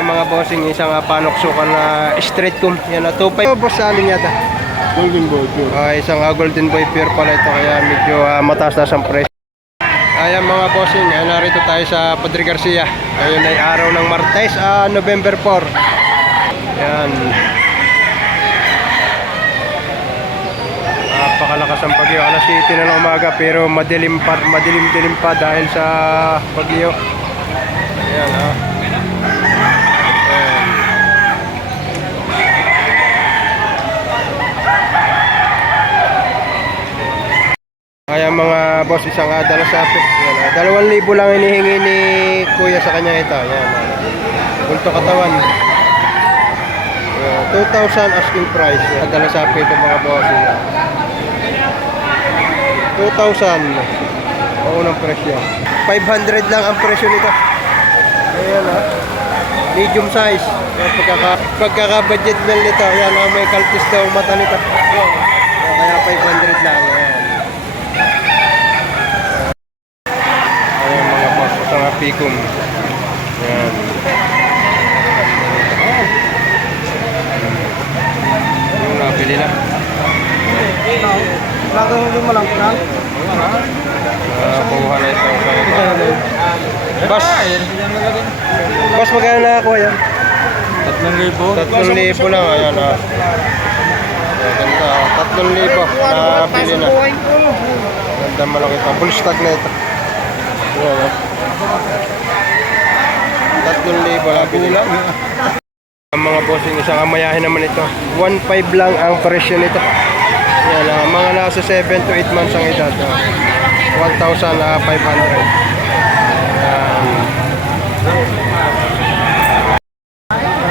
Yung mga bossing, isang uh, panoksukan na straight kum. Yan na, 2.5. Oh, boss, sa alin yata? Golden Boy, pure. Ah, isang ah, Golden Boy Pure pala ito, kaya medyo ah, mataas na siyang presyo. Ayan mga bossing, ah, narito tayo sa Padre Garcia. Ngayon ay araw ng Martes, ah, November 4. Ayan. Napakalakas ang bagyo. Alas 7 na ng umaga pero madilim pa, madilim-dilim pa dahil sa bagyo. Ayan ah. Ayan. Mga boss, isang uh, dala sa akin. Ayan, ah, dalawang libo lang hinihingi ni kuya sa kanya ito. Ayan, ah. Bulto katawan. Ayan, 2,000 asking price. Ayan, dala sa akin ito mga boss. Ayan. 2,000. Maunang presyo. 500 lang ang presyo nito. Ayan ha. Medium size. Ayan, Pagkaka, pagkaka-budget meal nito. Ayan, ah, may kaltis daw mata nito. Ayan, kaya 500 lang. Ayan. Ayan mga pikum. Ayan. Yung nabili na. Lago lima lang po lang. Uh, kuha na ito. Boss, boss magkano nakakuha yan? Tatlong libo. Tatlong libo lang. Ayan ah. Ganda. Tatlong libo. Nabili na. Ganda malaki pa. Full stock na ito. Ayan ah. Tatlong libo. Nabili na. Ang mga bossing isang amayahin naman ito. 1.5 lang ang presyo nito. Yan, ah, mga nasa 7 to 8 months ang edad. ah. 1,500. Yan.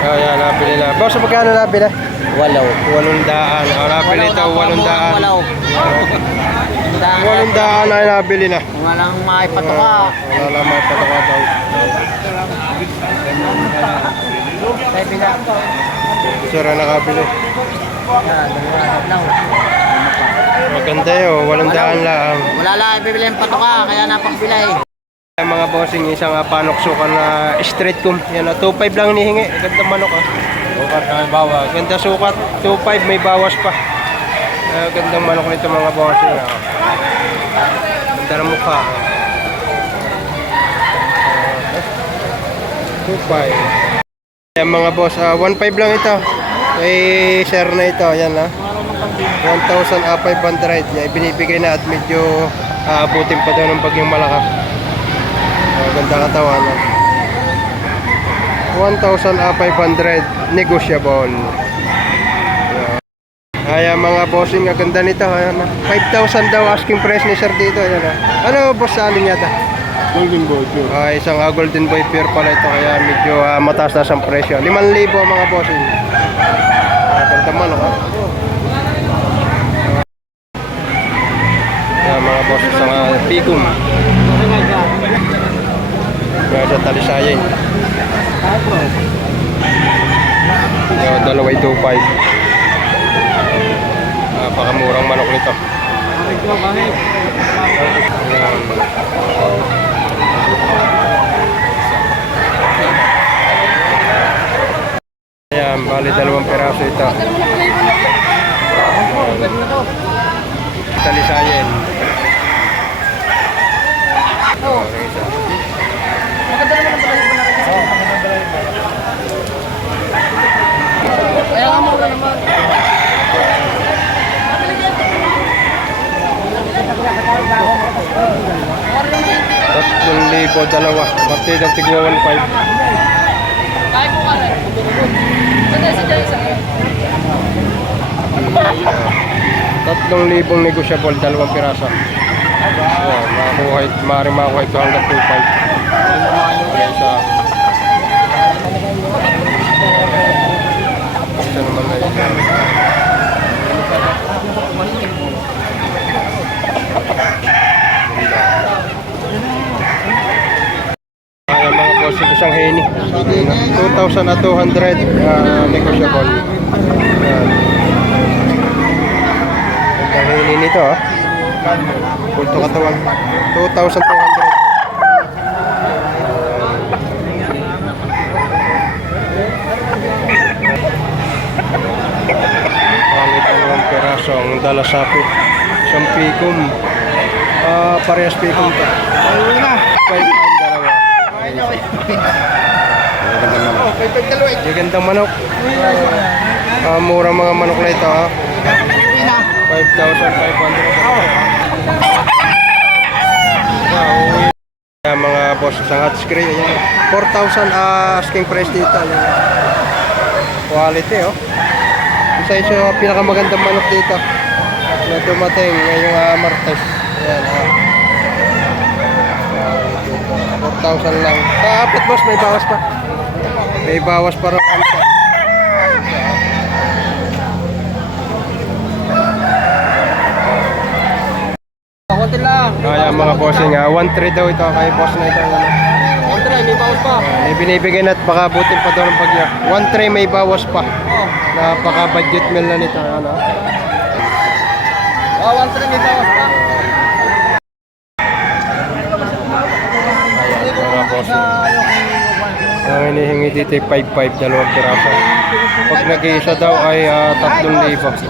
Oh, yan, nabili na. Boss, magkano nabili? Walaw. Walong daan. Oh, nabili ito, walong daan. Walaw. Walong daan ay nabili na. Walang maipatuka. Wala lang mga pataka daw. Tayo bila. Sir, ang nakabili. Maganda yun, walong daan lang. Wala lang ibibili yung patuka, kaya napakbilay. Ay, mga bossing, isang panoksukan na straight kum. Yan, uh, 2.5 lang hinihingi. Ganda manok ah. Bukat na may bawas. Ganda sukat. 2.5 may bawas pa. Uh, gandang manok nito mga bossing. ah. Ganda ng mukha. Uh, 2.5. Yan mga boss, ah, 1.5 lang ito. Kay sir na ito, yan ah. 1,500. Yan, binibigay na at medyo aabutin pa daw ng bagyong malakas. Uh, ganda katawan. ah. 1,500 negotiable. Ayan mga bossing, ang ganda nito. Ayan, ah. 5,000 daw asking price ni sir dito. Ayan, ah. Ano boss sa alin yata? Golden Boy, pure. Ah, isang ah, Golden Boy Pure pala ito kaya medyo ah, mataas na siyang presyo. 5,000 mga bossing. Ah, ganda man ha. Ayan mga boss, isang uh, pigum. Kaya sa talisayin. Yung dalaway 2.5. Napakamurang manok nito. Ayan. Bali dalawang peraso ito. Talisayin. Oh, isa. Kaya nga mura naman. Libo, dalawa. Partida tigwa 1.5. Tatlong libong negosyable, dalawang pirasa. Ayan, makakuha, maaaring makakuha ito hanggang 2.5. Ayan sa... Naman na ito. 1,200 uh, negotiable. Ayan. Ang dahili nito ah. Kulto katawag. 2,200. piraso ang dalasapit isang pikum uh, ah, parehas pikum ka ayun na 5 dalawa Gagandang manok. Ah, murang mga manok na ito ha. 5,500. Ah, uwi. Kaya mga boss sa hot screen, ayan. 4,000 ah, asking price dito. Ayan. Quality oh. Isa isa yung pinakamagandang manok dito. Na dumating ngayong uh, Martes. Ayan ah. 4,000 lang. Sa apat boss, may bawas pa. May bawas pa rin. Konti lang. Kaya mga bossing, ah, 1-3 daw ito kay boss na ito. Ano. Konti lang, may bawas pa. Ah, may binibigay na at baka butin pa daw ng bagyo. 1-3 may bawas pa. Oh. Napaka budget meal na nito. Ano. Oh, one three, may bawas pa. Bossing. Ang hinihingi dito ay 5-5, dalawang piraso. Pag nag-iisa daw ay uh, 3,000.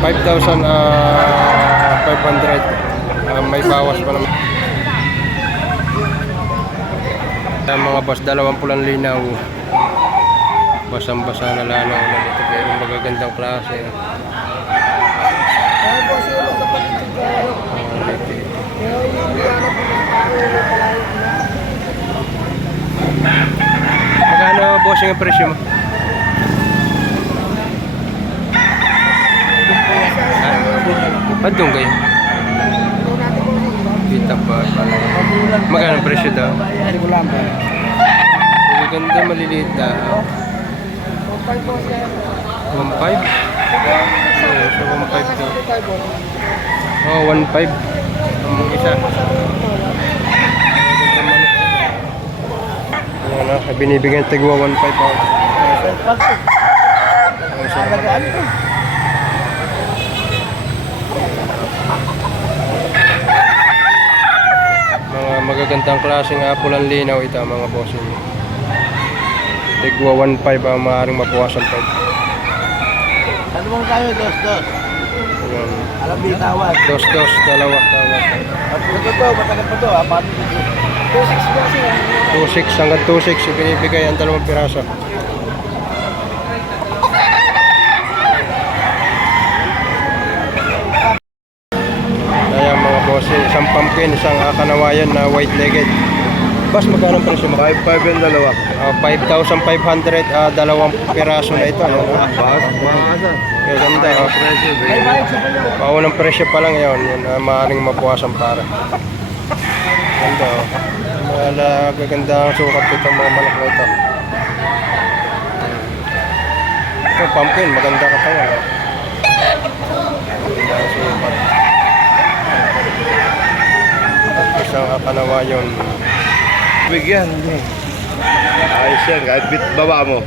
Five thousand uh, five hundred. Ah, may bawas pa naman. Ayan, mga boss, dalawang pulang linaw. Basang-basa na lalo na dito pero magagandang klase. Magkano bossing ang presyo mo? Ah, Padung kayo? Kita pa. Magkano ang presyo daw? Hindi ko lang. Magaganda, maliliit na. 1.5? Oo, so 1.5 daw. Oo, oh, 1.5. Ang isa. Ayan na, binibigyan tigwa 1.5 ako. Mga magagandang klaseng apple ang linaw ito mga bossing. Tigwa 1.5 ang maaaring mapuwasan pa. Ano bang tayo? Dos, dos. Ayan. Alam yung tawag. Dos, dos, dalawa, tawag. Ito to, matagal pa to. Apat. 2-6 kasi. 2.6 hanggang 2.6 ibinibigay ang dalawang piraso. Kaya mga bossing, isang pumpkin, isang uh, kanawayan na white-legged. Bas, magkano ang presyo mo? 5-5 yung dalawa. Ah, 5,500, ah, dalawang piraso na ito. Ano? Bas, maasan. Kaya ganda. Oh. Paunang presyo pa lang yun. Yun, uh, maaaring mapuwasan para. Ganda. Oh. Wala, gaganda ang sukat dito mga manok na ito. Ito, pumpkin. Maganda katawan. Oh. Ganda ang sukat. At isang uh, kanawayon. Bigyan. Ayos yan, kahit bit baba mo.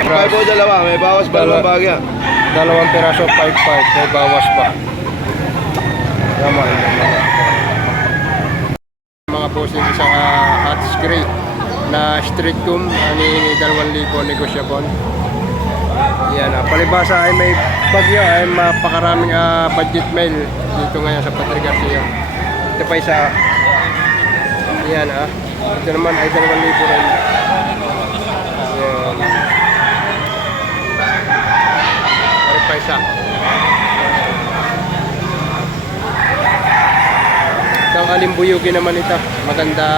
Five o dalawa, may bawas Dalawa. ng bagya. Dalawang piraso, 5-5. May bawas pa. Yaman. Mga bossing isang uh, hot scrape na street comb ani 2,000 negosyable. Yan, ah, palibasa ay may bagyo ay mapakaraming ah, budget mail dito ngayon sa Padre Garcia. Ito pa isa. Yan ah. Ito naman ay 2,000 rin. Yan. Pare pa isa. Isang alimbuyugi naman ito. Maganda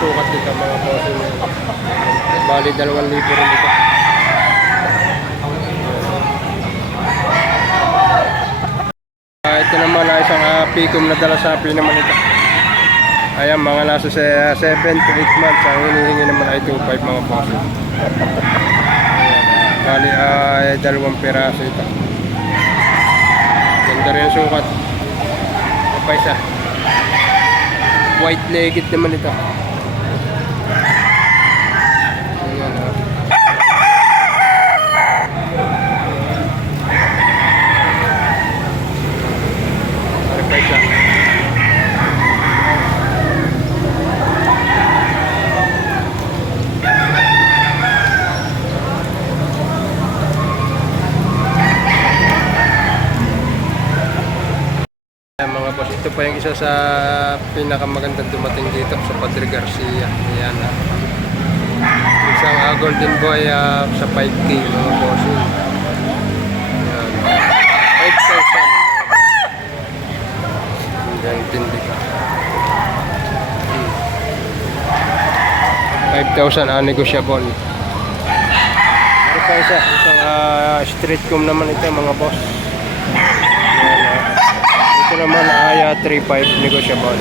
sukat dito mga bossing. Bali 2,000 rin dito. Ah, ito naman pikom na dala sapi naman ito. Ayan, mga nasa 7 to 8 months. Ang hinihingi naman ay 2.5 mga boss. Ayan. Bali ay dalawang peraso ito. Ganda rin sukat. Ito pa. White legged naman ito. Ayan, ah. Sa pinakamagandang dumating dito sa Padre Garcia. Ayan ah. Isang ah, golden boy ah, sa 5K mga bossing. Ayan. 5,000. Hanggang tindi ka. Hmm. 5,000 ah, negosyable. Ano pa isa? Isang ah, street comb naman ito mga boss. Naman ay ah, 3.5 negosyable.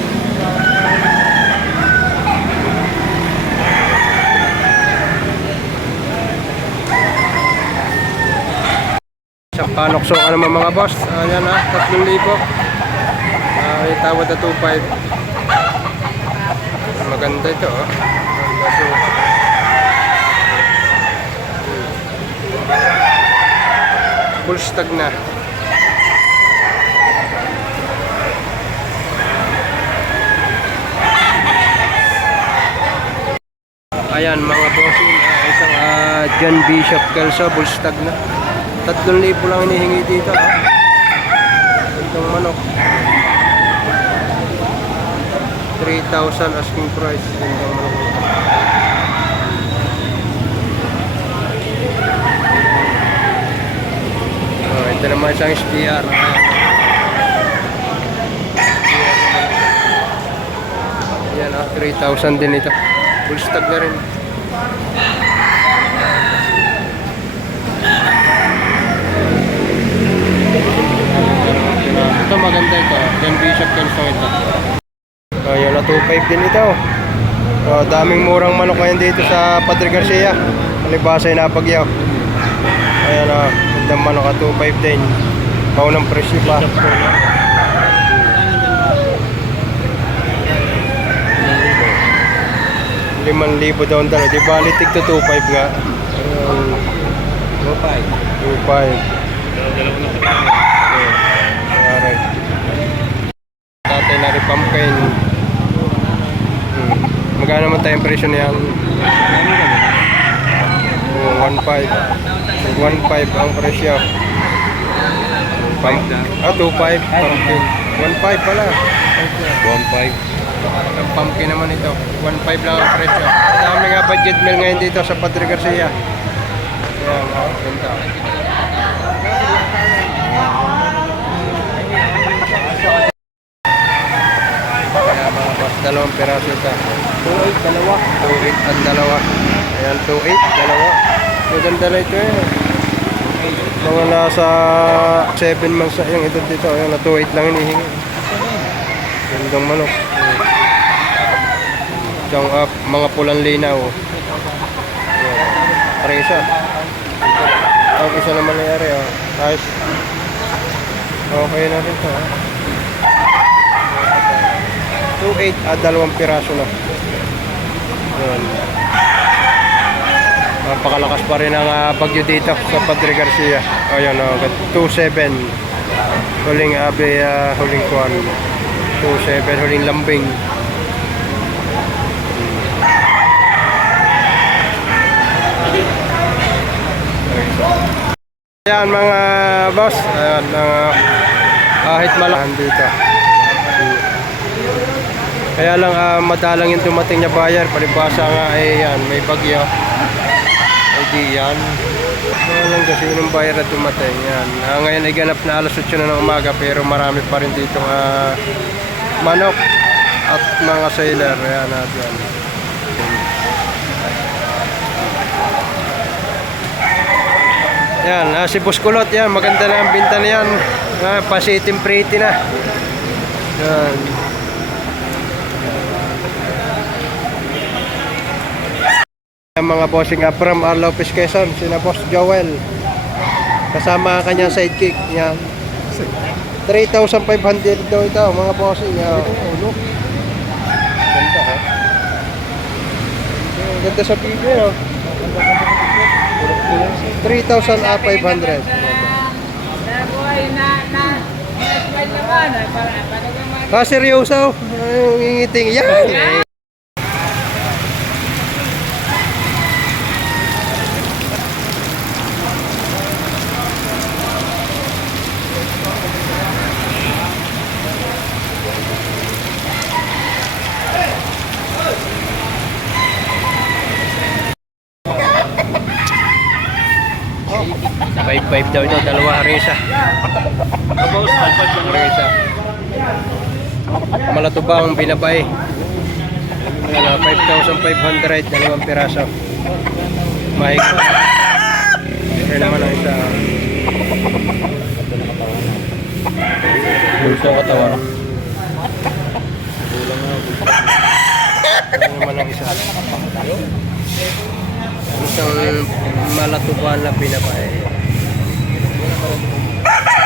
Isang panokso ka naman mga boss. Ayan ah, 3,000. Ah, may tawad na 2.5. Maganda ito oh. Full stag na. Ayan mga bossing, ah, isang ah, John Bishop Kelso, full stag na. 3,000 lang hinihingi dito ha. Itong manok. 3,000 asking price. Itong manok. Oh, ito naman isang SPR. Yan ah, 3,000 din ito. Full stag na rin. Ito maganda ito. Then Bishop Kelso ito. Oh, yun na 2.5 din ito. Oh, daming murang manok ngayon dito sa Padre Garcia. Palibasa yung napagyaw. Ayan o, oh, gandang manok at 2.5 din. Paunang presyo pa. Liman libo daw ang dala. Di bali tig to 2.5 nga. Ayun. 2.5. 2.5. Alright. Tatay na rin pumpkin. Hmm. Magkano naman tayong presyo niyan? Oh, 1.5. 1.5 ang presyo. Pump, ah, 2.5 pumpkin. 1.5 pala. 1.5. Ang pumpkin naman ito. 1.5 lang ang presyo. Dami nga budget meal ngayon dito sa Padre Garcia. Ayan, oh, ganda. Kaya mga boss, dalawang piraso ito. 2.8, dalawa. 2.8 at dalawa. Ayan, 2.8, dalawa. Maganda na ito eh. Mga nasa 7 months na yung edad dito. Ayan, na 2.8 lang hinihingi. Gandang manok. Itong uh, mga pulang linaw. Ayan. Presa. Ang isa naman nangyari, oh. Ayos. Okay na rin ito, oh. 2.8 at dalawang piraso na. Yun. Napakalakas pa rin ang ah, bagyo dito sa Padre Garcia. Ayun, oh, 2.7. Huling abe, ah, huling kuwan. 2.7, huling lambing. Ayan mga boss, ayan, uh, kahit malahan dito. Kaya lang ah, madalang yung dumating na buyer, palibasa nga eh yan, may bagyo. Ay di yan. Kaya lang kasi yung buyer na dumating yan. Ah, ngayon ay ganap na alas 8 na ng umaga pero marami pa rin dito ah, manok at mga sailor. Ayan natin. Yan, Yan, uh, si Buskulot yan, maganda na ang binta niyan. Uh, ah, pasitim pretty na. Yan. Ang mga bossing up from R. Lopez Quezon, sina Boss Joel. Kasama ang kanyang sidekick. Yan. 3,500 daw ito, mga bossing. Yan. Ganda ha. Ganda sa video. Ganda sa video. 3,500. Ah, seryoso? Ang ingiting yan. 5-5 daw ito, dalawa harisa. Harisa. Malatubang binabay. Ano, 5,500, dalawang piraso. Mahigit. Ito naman ang isa. Bulso katawan. Ito naman ang isa. Isang malatuban na binabay. Thank you.